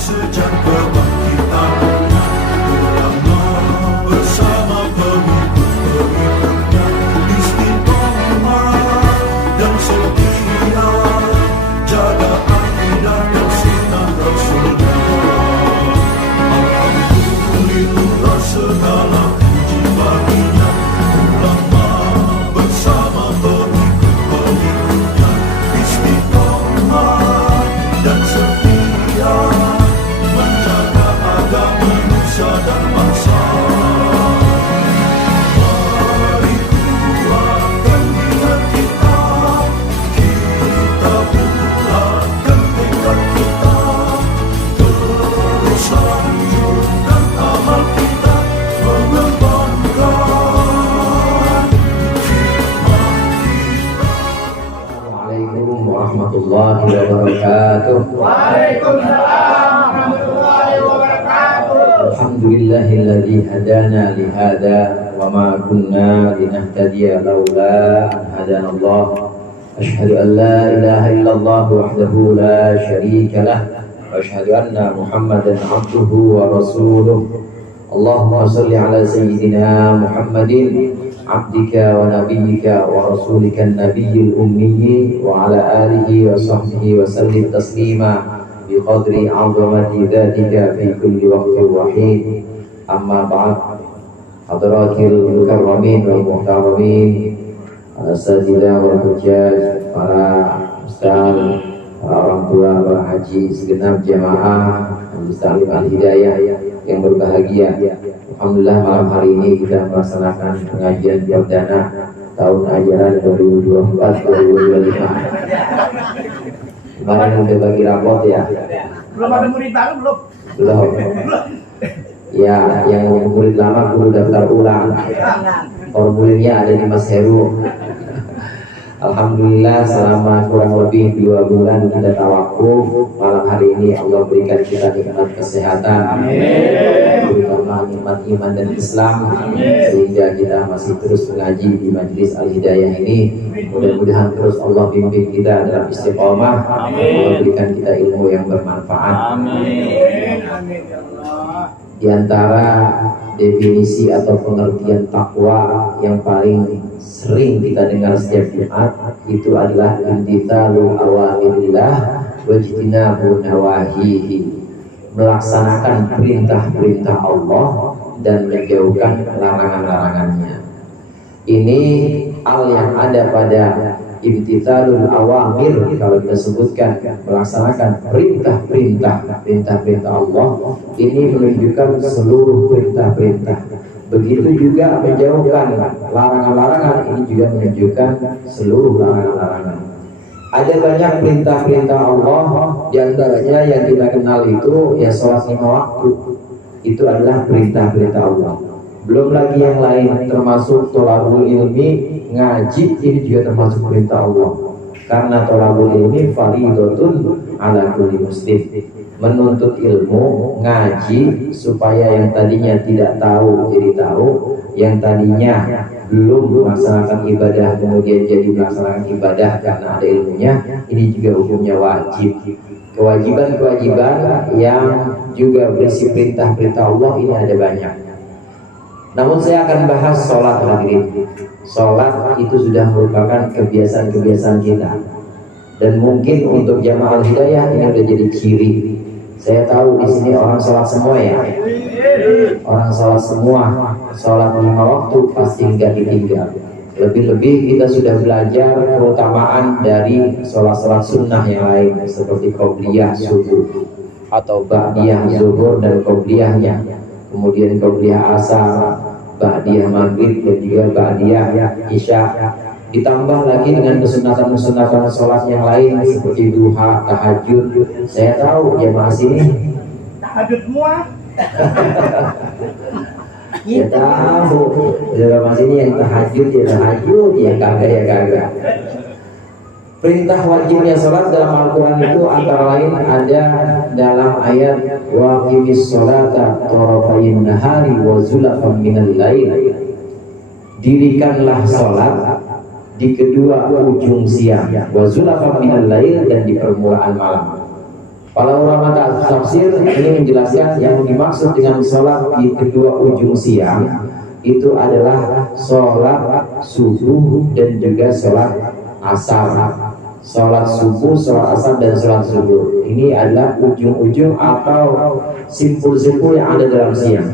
sejak kebangkitan ulama bersama pengikut-pengikutnya istiqomah dan setia jaga akidah dan sunnah Rasulullah. Alhamdulillah segala puji baginya ulama bersama pengikut-pengikutnya istiqomah dan setia menjaga agama nusa dan bangsa. Mari kuatkan niat kita, kita bulatkan tekad kita, terus lanjutkan amal kita, mengembangkan hikmah kita. Assalamualaikum warahmatullahi wabarakatuh. Waalaikumsalam warahmatullahi wabarakatuh. Alhamdulillahilladzi hadana li hadza wa ma kunna linahtadiya laula an hadanallah. Asyhadu an la ilaha illallah wahdahu la syarika lah wa asyhadu anna Muhammadan abduhu wa rasuluh. Allahumma shalli ala sayyidina Muhammadin abdika wa nabiyyika wa rasulika an-nabiyyil ummi wa ala alihi wa sahbihi wa sallim taslima biqadri 'azamati dzatika fi kulli waqtin wa hin. Amma ba'd. Hadratil mukarramin wal muhtaramin, al-asatidzah wal hujjaj, para ustaz, para orang tua, para haji, segenap jamaah Muslim Al-Hidayah yang berbahagia. Alhamdulillah malam hari ini kita melaksanakan pengajian perdana tahun ajaran 2024-2025. Kemarin udah bagi rapot ya. Belum ada murid baru belum? Belum. Ya, yang murid lama perlu daftar ulang. Formulirnya ada di Mas Heru. Alhamdulillah selama kurang lebih 2 bulan kita tawakuf. Malam hari ini Allah berikan kita nikmat kesehatan, terutama nikmat iman dan Islam, sehingga kita masih terus mengaji di Majelis Al-Hidayah ini. Mudah-mudahan terus Allah bimbing kita dalam istiqomah, Allah berikan kita ilmu yang bermanfaat. Amin. Amin ya Allah. Di antara definisi atau pengertian takwa yang paling sering kita dengar setiap Jumat itu adalah imtithalul awamirillah wajtinabun nawahihi, melaksanakan perintah-perintah Allah dan menjauhkan larangan-larangannya. Ini hal yang ada pada imtithalul awamir. Kalau kita sebutkan melaksanakan perintah-perintah Allah, ini menunjukkan seluruh perintah-perintah. Begitu juga menjauhkan larangan-larangan, ini juga menunjukkan seluruh larangan-larangan. Ada banyak perintah-perintah Allah, di antaranya yang kita kenal itu ya sholat 5 waktu. Itu adalah perintah-perintah Allah. Belum lagi yang lain, termasuk thalabul ilmi, ngaji, ini juga termasuk perintah Allah. Karena thalabul ilmi fardhotun ala kulli muslim. Menuntut ilmu, ngaji, supaya yang tadinya tidak tahu jadi tahu, yang tadinya belum melaksanakan ibadah kemudian jadi melaksanakan ibadah karena ada ilmunya, ini juga hukumnya wajib. Kewajiban-kewajiban yang juga berisi perintah-perintah Allah ini ada banyak. Namun saya akan bahas sholat hadirin. Sholat itu sudah merupakan kebiasaan-kebiasaan kita, dan mungkin untuk jamaah Al-Hidayah ini sudah jadi ciri. Saya tahu di sini orang sholat semua ya. Orang sholat semua, sholat 5 waktu pasti nggak ditinggal. Lebih-lebih kita sudah belajar keutamaan dari sholat-sholat sunnah yang lain, seperti qobliyah subuh atau ba'diyah zuhur dan qobliyahnya, kemudian qobliyah asar, ba'diyah maghrib, dan juga ba'diyah isya. Ditambah lagi dengan kesunatan-kesunatan sholat yang lain seperti duha, tahajud. Saya tahu jamaah sini Tahajud semua. ya tahu jamaah sini yang tahajud ya kagak ya kagak. Perintah wajibnya sholat dalam Al-Quran itu antara lain ada dalam ayat wa aqimis sholata tarafayn nahari wa zulafan minal lail. Dirikanlah sholat di kedua ujung siang, wa zulafan minal lail, dan di permulaan malam. Para ulama tafsir ini menjelaskan yang dimaksud dengan sholat di kedua ujung siang itu adalah sholat subuh dan juga sholat asar. Sholat subuh, sholat asar, dan sholat subuh ini adalah ujung-ujung atau simpul-simpul yang ada dalam siang.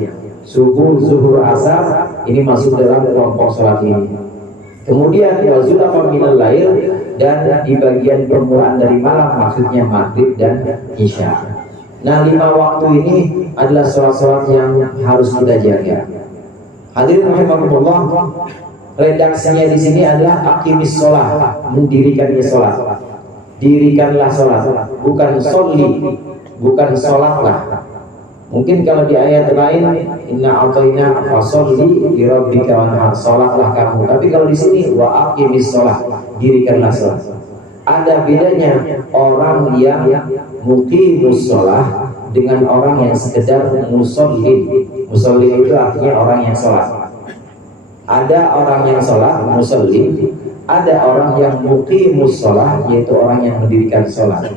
Subuh, zuhur, asar ini masuk dalam kelompok sholat ini. Kemudian wazulafan minal lail, dan di bagian permulaan dari malam maksudnya maghrib dan isya. Nah, 5 waktu ini adalah sholat-sholat yang harus kita jaga. Hadirin rahimakumullah, redaksinya di sini adalah aqimis sholat, mendirikannya sholat. Dirikanlah sholat, bukan sholli, bukan sholatlah. Mungkin kalau di ayat lain inna a'tayna fasholli li rabbika wanhar, sholatlah kamu. Tapi kalau di sini wa aqimis sholat, dirikanlah sholat. Ada bedanya orang yang muqimus sholat dengan orang yang sekedar musolli. Musolli itu artinya orang yang sholat. Ada orang yang sholat, musolli. Ada orang yang muqimus sholat, yaitu orang yang mendirikan sholat.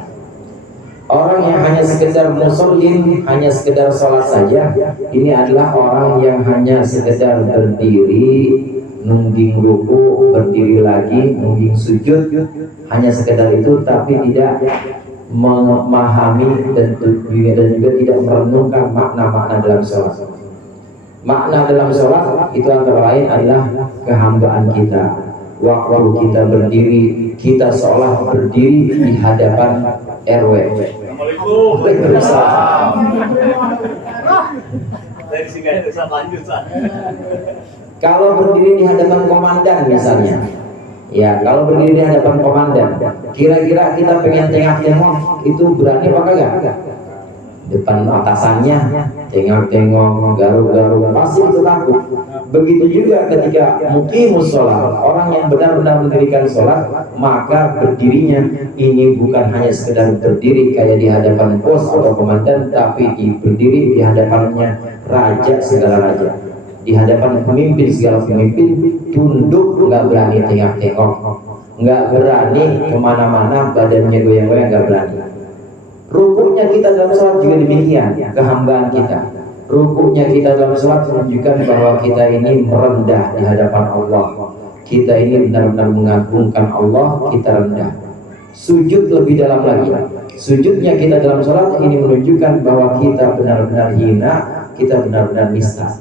Orang yang hanya sekedar musallin, hanya sekedar sholat saja, ini adalah orang yang hanya sekedar berdiri, nungging ruku, berdiri lagi, nungging sujud, hanya sekedar itu, tapi tidak memahami dan juga tidak merenungkan makna-makna dalam sholat. Makna dalam sholat itu antara lain adalah kehambaan kita. Waktu kita berdiri, kita seolah berdiri di hadapan RW. Waalaikumsalam. Kalau berdiri di hadapan komandan misalnya, ya kalau berdiri di hadapan komandan, kira-kira kita pengen tengok-tengok itu berani apa enggak? Depan atasannya tengok-tengok, garuk-garuk, pasti itu takut. Begitu juga ketika muqimus sholat, orang yang benar-benar mendirikan sholat, maka berdirinya ini bukan hanya sekedar berdiri kayak di hadapan bos atau komandan, tapi berdiri di hadapannya raja segala raja, di hadapan pemimpin segala pemimpin, tunduk, nggak berani tengok-tengok, nggak berani kemana-mana, badannya goyang-goyang, nggak berani. Rukuknya kita dalam sholat juga demikian, kehambaan kita. Rukuknya kita dalam sholat menunjukkan bahwa kita ini merendah di hadapan Allah. Kita ini benar-benar mengagungkan Allah, kita rendah. Sujud lebih dalam lagi. Sujudnya kita dalam sholat ini menunjukkan bahwa kita benar-benar hina, kita benar-benar nista.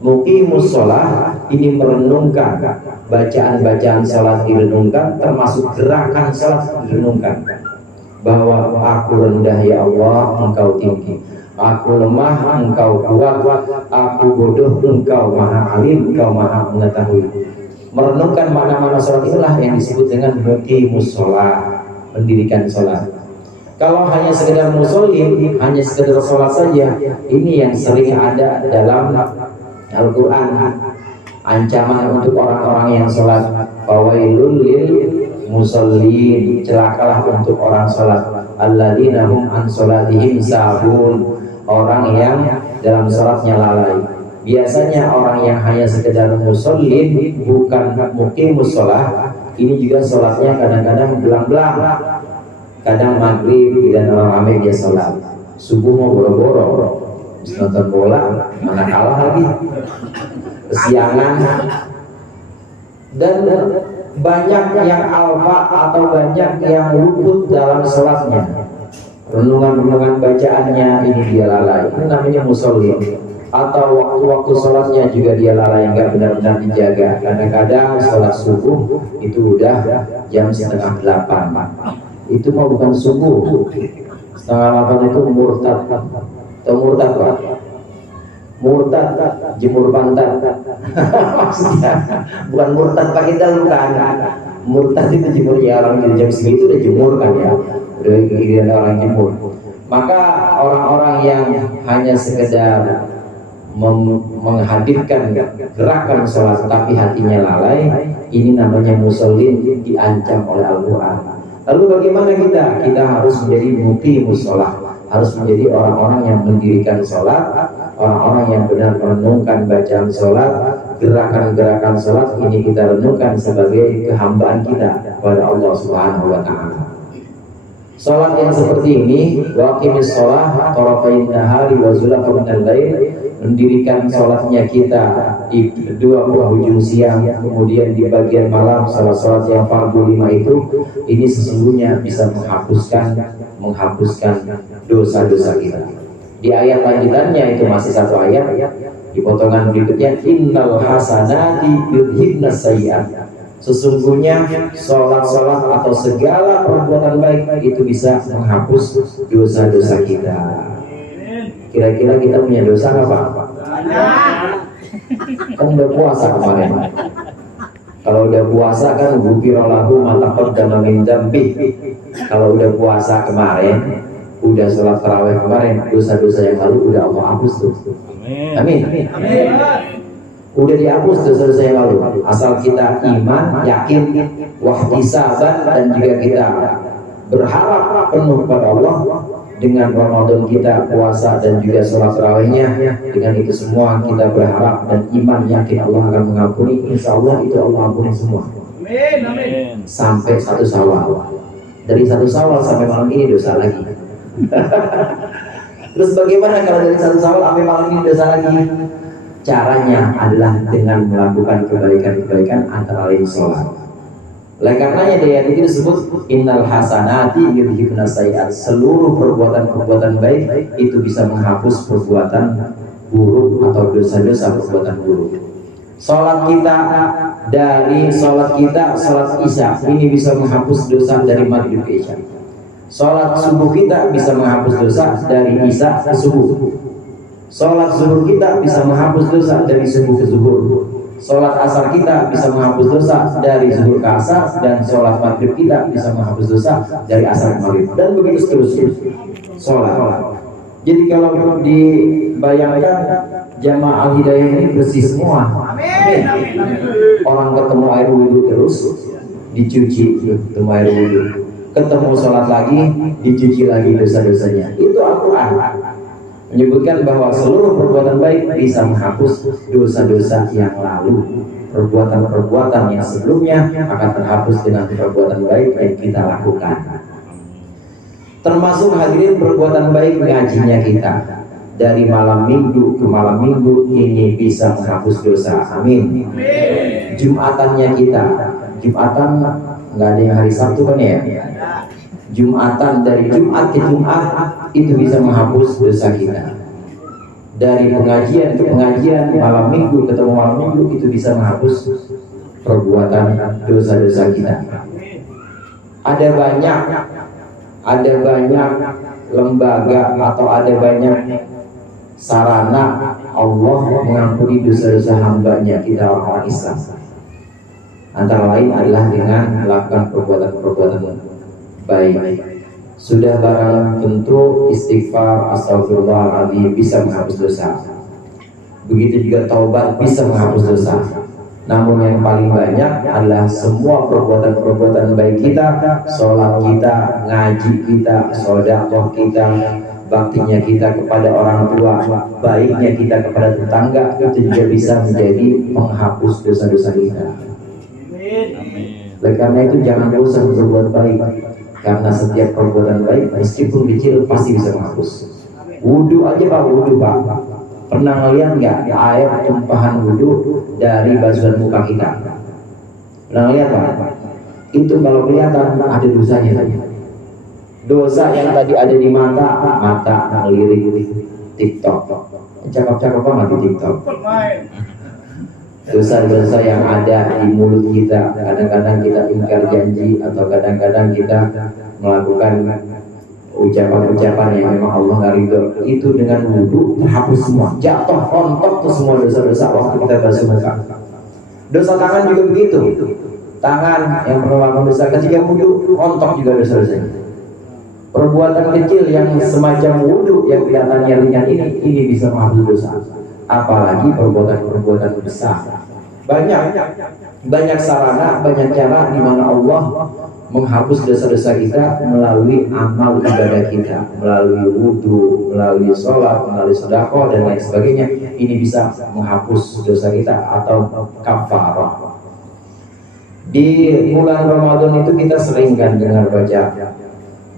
Muqimus sholat ini merenungkan, bacaan-bacaan sholat direnungkan, termasuk gerakan sholat direnungkan. Bahwa aku rendah ya Allah, Engkau tinggi. Aku lemah, Engkau kuat. Aku bodoh, Engkau maha alim, Engkau maha mengetahui. Merenungkan mana-mana sholat itulah yang disebut dengan muqimus sholat, mendirikan sholat. Kalau hanya sekedar musholin, hanya sekedar sholat saja, ini yang sering ada dalam Al-Quran. Ancaman untuk orang-orang yang sholat, fawailul lil musallin, celakalah untuk orang sholat, alladzina hum an sholatihim sahun, orang yang dalam sholatnya lalai. Biasanya orang yang hanya sekedar musallin, bukan muqimus sholat, ini juga sholatnya kadang-kadang belang-belang. Kadang maghrib dan ramai dia sholat, subuh mau boro-boro, nonton bola, mana kalah lagi, kesiangan. Dan banyak yang alfa atau banyak yang luput dalam sholatnya, renungan-renungan bacaannya ini dia lalai, ini namanya musholin. Atau waktu-waktu sholatnya juga dia lalai, nggak benar-benar dijaga. Kadang-kadang sholat subuh itu udah jam 7:30, itu mah bukan subuh. 7:30 itu murtad. Atau murtad Pak? Murtad, jemur pantat. Maksudnya bukan murtad pakai dal, bukan. Murtad itu jemur, ya orang jam segitu udah jemur kan ya, udah giliran orang jemur. Maka orang-orang yang hanya sekedar menghadirkan gerakan sholat tapi hatinya lalai, ini namanya musholin, diancam oleh Al-Quran. Lalu bagaimana kita? Kita harus menjadi muqimus sholat, harus menjadi orang-orang yang mendirikan sholat, orang-orang yang benar merenungkan bacaan sholat, gerakan-gerakan sholat ini kita renungkan sebagai kehambaan kita kepada Allah Subhanahu wa Ta'ala. Sholat yang seperti ini, waqimis sholah tarafain nahari wa zulafan minal lail, mendirikan sholatnya kita di kedua penghujung siang, kemudian di bagian malam sholat-sholat yang fardu 5 itu, ini sesungguhnya bisa menghapuskan dosa-dosa kita. Di ayat lanjutannya itu masih satu ayat, di potongan berikutnya, innal hasanati yudhibnas sayyi'at. Sesungguhnya sholat-sholat atau segala perbuatan baik itu bisa menghapus dosa-dosa kita. Kira-kira kita punya dosa apa? Kan udah puasa kemarin. Kalau udah puasa kan ghufirallahu ma taqaddama min dzambi. Kalau udah puasa kemarin, udah sholat tarawih kemarin, dosa-dosa yang lalu udah Allah hapus tuh. Amin. Udah dihapus dosa-dosa yang lalu, asal kita iman, yakin, wahtisaban, dan juga kita berharap penuh pada Allah dengan Ramadan kita, puasa dan juga sholat tarawihnya. Dengan itu semua kita berharap dan iman, yakin Allah akan mengampuni. Insya Allah itu Allah ampuni semua. Amin. Sampai 1 Syawal. Dari 1 Syawal sampai malam ini dosa lagi. Terus bagaimana kalau dari 1 Syawal sampai malam ini dosa lagi? Caranya adalah dengan melakukan kebaikan-kebaikan antara lain sholat. Oleh karenanya di ayat ini disebut innal hasanati yudhibnas sayyi'at. Seluruh perbuatan-perbuatan baik itu bisa menghapus perbuatan buruk atau dosa-dosa perbuatan buruk. Sholat kita sholat isya ini bisa menghapus dosa dari maghrib ke isya. Sholat subuh kita bisa menghapus dosa dari isya ke subuh. Sholat zuhur kita bisa menghapus dosa dari subuh ke zuhur. Sholat asar kita bisa menghapus dosa dari zuhur ke asar, dan sholat maghrib kita bisa menghapus dosa dari asar ke maghrib, dan begitu seterusnya. Sholat. Jadi kalau dibayangkan jamaah hidayah ini bersih semua. Amin. Orang ketemu air wudhu terus dicuci, ketemu air wudhu, ketemu sholat lagi dicuci lagi dosa-dosanya. Itu Al-Quran menyebutkan bahwa seluruh perbuatan baik bisa menghapus dosa-dosa yang lalu. Perbuatan-perbuatan yang sebelumnya akan terhapus dengan perbuatan baik yang kita lakukan. Termasuk hadirin perbuatan baik ngajinya kita. Dari malam minggu ke malam minggu ini bisa menghapus dosa. Amin. Jumatannya kita, Jumatan nggak ada yang hari Sabtu kan ya? Jumatan dari Jumat ke Jumat itu bisa menghapus dosa kita. Dari pengajian ke pengajian, malam minggu ketemu malam minggu itu bisa menghapus perbuatan dosa-dosa kita. Ada banyak lembaga atau ada banyak sarana Allah mengampuni dosa-dosa hambanya kita orang Islam. Antara lain adalah dengan melakukan perbuatan-perbuatan baik. Sudah barang tentu istighfar, astagfirullahaladzim bisa menghapus dosa. Begitu juga taubat bisa menghapus dosa. Namun yang paling banyak adalah semua perbuatan-perbuatan baik kita, sholat kita, ngaji kita, sedekah kita, baktinya kita kepada orang tua, baiknya kita kepada tetangga, itu juga bisa menjadi penghapus dosa-dosa kita. Oleh karena itu jangan bosan berbuat baik, karena setiap perbuatan baik meskipun kecil pasti bisa menghapus. Wudhu aja Pak, pernah ngeliat nggak air tumpahan wudhu dari basuhan muka kita? Pernah ngeliat Pak? Itu kalau kelihatan ada dosanya. Dosa yang tadi ada di mata ngelirik TikTok, cakap-cakap banget di TikTok. Dosa-dosa yang ada di mulut kita, kadang-kadang kita ingkar janji, atau kadang-kadang kita melakukan ucapan-ucapan yang memang Allah nggak ridho, itu dengan wudhu terhapus semua, jatuh rontok tuh semua dosa-dosa waktu kita basuh muka. Dosa tangan juga begitu, tangan yang pernah melakukan dosa ketika wudhu rontok juga dosa-dosanya. Perbuatan kecil yang semacam wudhu yang kelihatannya ringan ini bisa menghapus dosa, apalagi perbuatan-perbuatan besar. Banyak sarana, banyak cara di mana Allah menghapus dosa-dosa kita melalui amal ibadah kita, melalui wudhu, melalui sholat, melalui sedekah dan lain sebagainya. Ini bisa menghapus dosa kita atau kafarah. Di bulan Ramadan itu kita sering kan dengar baca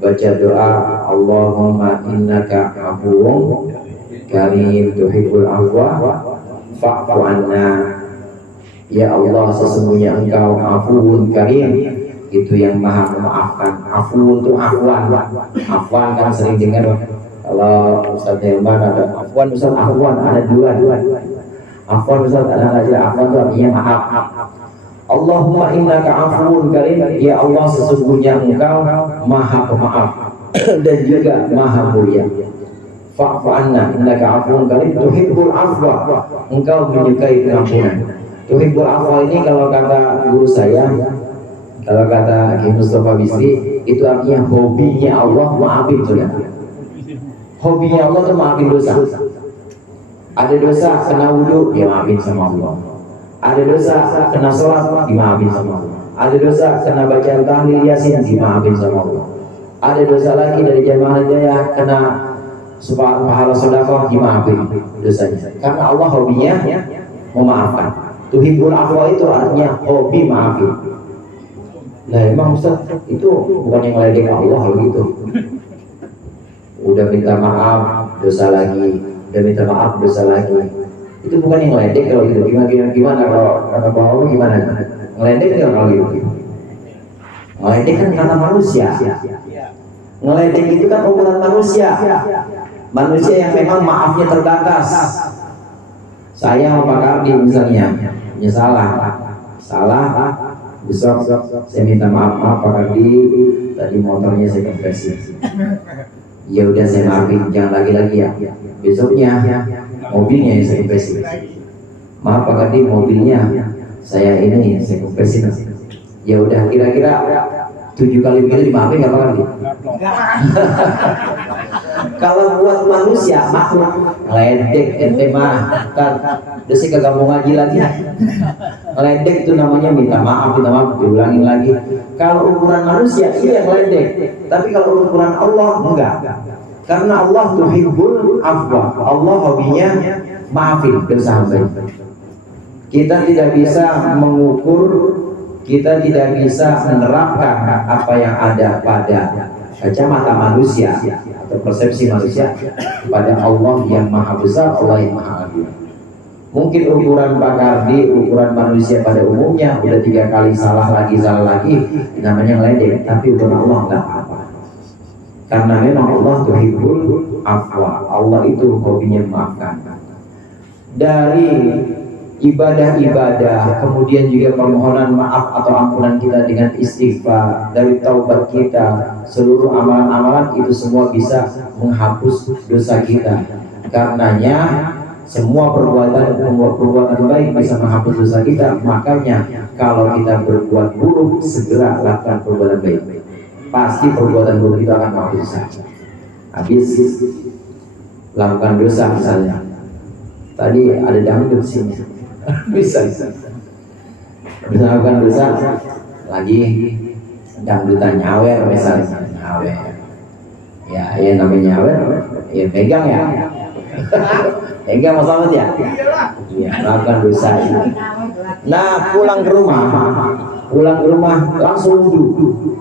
baca doa Allahumma innaka afuwun karim tuhibbul afwa fa'fu anna. Ya Allah, sesungguhnya Engkau afuwun karim, itu yang maha memaafkan. Afuwun itu afwan. Afwan kan sering dengar kalau Ustaz Hilman ada afwan, Ustaz afwan ada dua. Afwan Ustaz ada lagi, afwan itu artinya maaf. Allahumma innaka afuwun karim, ya Allah sesungguhnya Engkau maha pemaaf dan juga maha mulia. Fa'fu anna innaka afuwun karim tuhibbul afwa, Engkau menyukai pengampunan. Tuhibbul afwa ini kalau kata guru saya, kalau kata Ki Mustafa Bisri, itu artinya hobinya Allah maafin saudara. Hobinya Allah itu maafin dosa. Ada dosa kena wudhu, dia maafin sama Allah. Ada dosa kena sholat, dimaafin sama Allah. Ada dosa kena baca tahlil yasin, dimaafin sama Allah. Ada dosa lagi dari jamaah hidayah kena pahala sedekah, dimaafin dosanya. Karena Allah hobinya memaafkan. Tuhibbul afwa itu artinya hobi maafin. Nah emang Ustaz itu bukan yang ngeledek Allah gitu. Udah minta maaf dosa lagi, udah minta maaf dosa lagi. Itu bukan yang ngeledek kalau gitu. Gimana kalau kata Allah gimana? Ngeledek nggak kalau gitu? Ngeledek kan karena manusia. Ngeledek itu kan ukuran manusia. Manusia yang memang maafnya terbatas. Saya sama Pak Kardi misalnya punya salah, besok saya minta maaf Pak Kardi, tadi motornya saya kempesin. Ya udah saya maafin, jangan lagi ya. Besoknya mobilnya yang saya kempesin. Maaf Pak Kardi, mobilnya saya kempesin. Ya udah kira-kira 7 kali begitu dimaafin nggak Pak Kardi? Kalau buat manusia makhluk ngeledek ente mah kan udah kagak mau ngaji lagi. Ngeledek itu namanya minta maaf diulangin lagi. Kalau ukuran manusia iya ngeledek, tapi kalau ukuran Allah enggak. Karena Allah tuhibbul afwa, Allah hobinya maafin dosa hamba. Kita tidak bisa mengukur, kita tidak bisa menerapkan apa yang ada pada kacamata manusia atau persepsi manusia pada Allah yang maha besar, Allah yang maha adil. Mungkin ukuran Pak Kardi, ukuran manusia pada umumnya udah 3 kali salah lagi namanya ngeledek, tapi ukuran Allah enggak apa-apa. Karena memang Allah tuhibbul afwa, Allah itu hobinya memaafkan. Dari ibadah-ibadah, kemudian juga permohonan maaf atau ampunan kita dengan istighfar, dari taubat kita, seluruh amalan-amalan itu semua bisa menghapus dosa kita. Karenanya semua perbuatan baik bisa menghapus dosa kita. Makanya kalau kita berbuat buruk, segera lakukan perbuatan baik. Pasti perbuatan buruk itu akan menghapus dosa. Habis lakukan dosa misalnya, tadi ada dangdut sini. bisa melakukan dosa lagi dangdutan nyawer misalnya, nyawer ya namanya nyawer ya pegang ya pegang Mas Ahmad ya melakukan dosa. Nah pulang ke rumah langsung wudhu,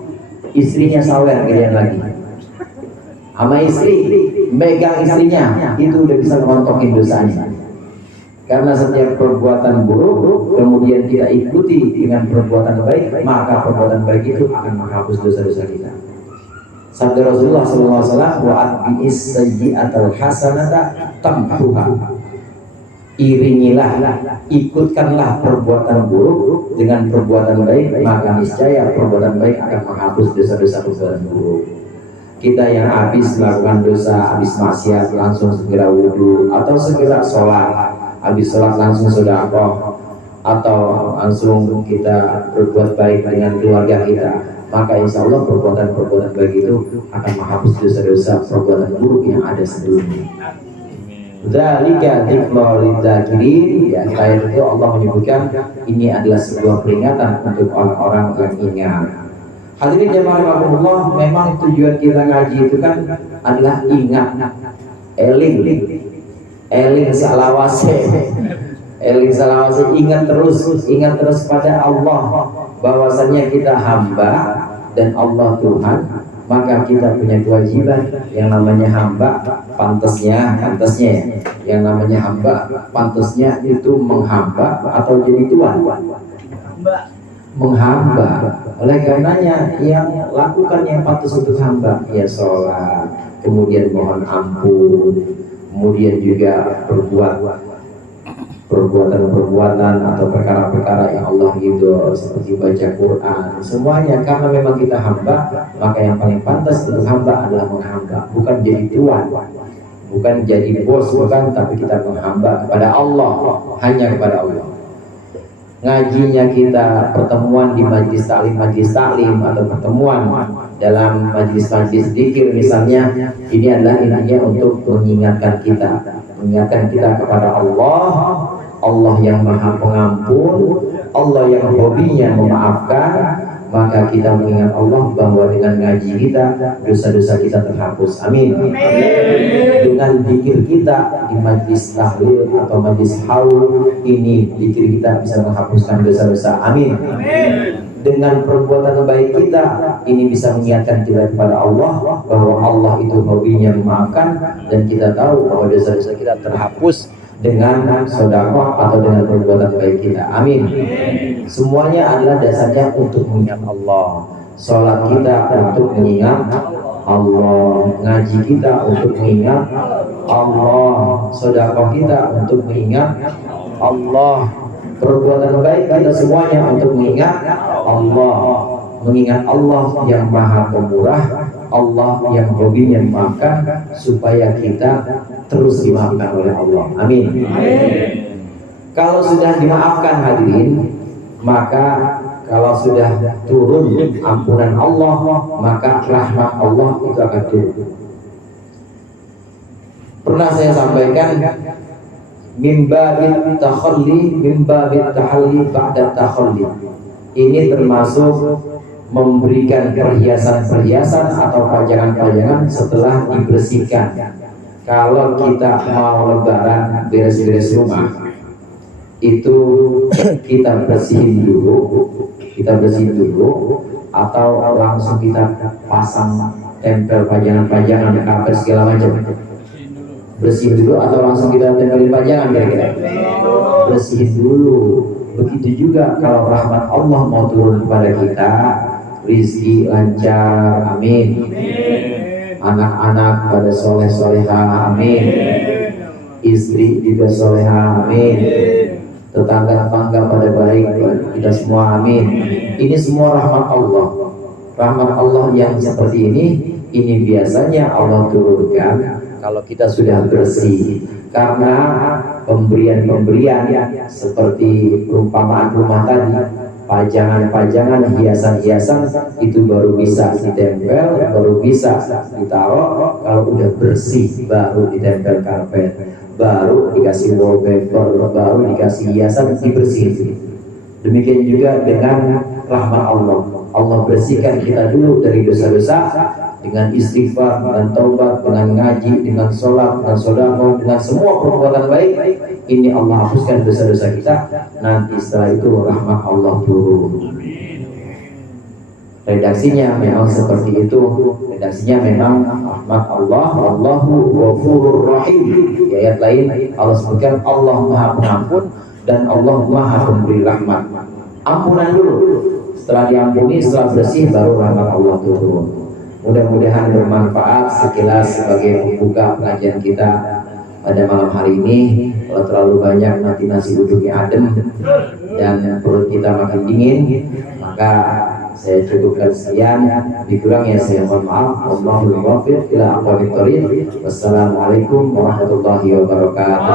istrinya sawer kalian lagi sama istri megang istrinya, itu udah bisa ngontokin dosanya. Karena setiap perbuatan buruk kemudian kita ikuti dengan perbuatan baik, maka perbuatan baik itu akan menghapus dosa-dosa kita. Sabda Rasulullah SAW, wa atbi'is sayyi'atal hasanata tamhuha. Iringilah, ikutkanlah perbuatan buruk dengan perbuatan baik, maka niscaya perbuatan baik akan menghapus dosa-dosa perbuatan buruk. Kita yang habis melakukan dosa, habis maksiat, langsung segera wudhu atau segera sholat. Habis sholat langsung sedekah atau langsung kita berbuat baik dengan keluarga kita, maka insya Allah perbuatan baik itu akan menghapus dosa-dosa perbuatan buruk yang ada sebelumnya. Dzalika dzikrul lidzakirin. Ya, ayat itu Allah menyebutkan ini adalah sebuah peringatan untuk orang-orang yang ingat. Hadirin jamaah rahimakumullah, memang tujuan kita ngaji itu kan adalah ingat, eling salawase, ingat terus pada Allah bahwasanya kita hamba dan Allah Tuhan maka kita punya kewajiban yang namanya hamba, pantasnya ya, yang namanya hamba pantasnya itu menghamba atau jadi tuan, menghamba. Oleh karenanya yang lakukan yang pantas untuk hamba ya sholat, kemudian mohon ampun, kemudian juga perbuatan atau perkara-perkara yang Allah ridho seperti baca Quran, semuanya karena memang kita hamba, maka yang paling pantas untuk hamba adalah menghamba, bukan jadi tuan, bukan jadi bos, bukan, tapi kita menghamba kepada Allah, hanya kepada Allah. Ngajinya kita, pertemuan di majlis taklim atau pertemuan dalam majlis-majlis zikir misalnya, ini adalah intinya untuk mengingatkan kita kepada Allah yang Maha Pengampun, Allah yang hobinya memaafkan. Maka kita mengingat Allah bahwa dengan ngaji kita dosa-dosa kita terhapus. Amin. Dengan zikir kita di majlis tahlil atau majlis haul ini, zikir kita bisa menghapuskan dosa-dosa. Amin. Dengan perbuatan baik kita ini bisa mengingatkan kita kepada Allah bahwa Allah itu hobinya memaafkan, dan kita tahu bahwa dosa-dosa kita terhapus dengan sedekah atau dengan perbuatan baik kita. Amin. Semuanya adalah dasarnya untuk mengingat Allah. Sholat kita untuk mengingat Allah, ngaji kita untuk mengingat Allah, sedekah kita untuk mengingat Allah, perbuatan baik kita semuanya untuk mengingat Allah. Mengingat Allah yang Maha Pemurah, Allah yang hobinya memaafkan, supaya kita terus dimaafkan oleh Allah. Amin. Kalau sudah dimaafkan hadirin, maka kalau sudah turun ampunan Allah, maka rahmat Allah itu akan turun. Pernah saya sampaikan, mimbabit tahalli ba'da takhalli. Ini termasuk memberikan perhiasan-perhiasan atau pajangan-pajangan setelah dibersihkan. Kalau kita mau lebaran, beres-beres rumah, itu kita bersihin dulu, atau langsung kita pasang tempel pajangan-pajangan, karpet segala macam. Bersihin dulu atau langsung kita tempelin pajangan, kira-kira? Bersihin dulu. Begitu juga kalau rahmat Allah mau turun kepada kita, rizki lancar, amin. Anak-anak pada soleh-soleha, amin. Istri juga soleha, amin. Tetangga-tetangga pada baik, kita semua, amin. Ini semua rahmat Allah. Rahmat Allah yang seperti ini biasanya Allah turunkan kalau kita sudah bersih. Karena pemberian-pemberian seperti perumpamaan rumah tadi, pajangan-pajangan, hiasan-hiasan itu baru bisa ditempel, baru bisa ditaruh kalau udah bersih, baru ditempel karpet, baru dikasih wallpaper, baru dikasih hiasan, dibersihin. Demikian juga dengan rahmat Allah. Allah bersihkan kita dulu dari dosa-dosa dengan istighfar, dengan taubat, dengan ngaji, dengan sholat, dengan sedekah, dengan semua perbuatan baik. Ini Allah hapuskan dosa-dosa kita. Nanti setelah itu rahmat Allah turun. Redaksinya memang seperti itu. Redaksinya memang rahmat Allah, Allahu Ghafurur Rahim. Di ayat lain Allah sebutkan Allah Maha Pengampun dan Allah Maha Pemberi rahmat. Ampunan dulu. Setelah diampuni, setelah bersih, baru rahmat Allah turun. Mudah-mudahan bermanfaat sekilas sebagai pembuka pengajian kita pada malam hari ini. Kalau terlalu banyak nanti nasi uduknya adem dan perut kita makin dingin, maka saya cukupkan sekian. Dikurang ya saya mohon maaf. Wallahul muwaffiq ila aqwamit thoriq. Wassalamualaikum warahmatullahi wabarakatuh.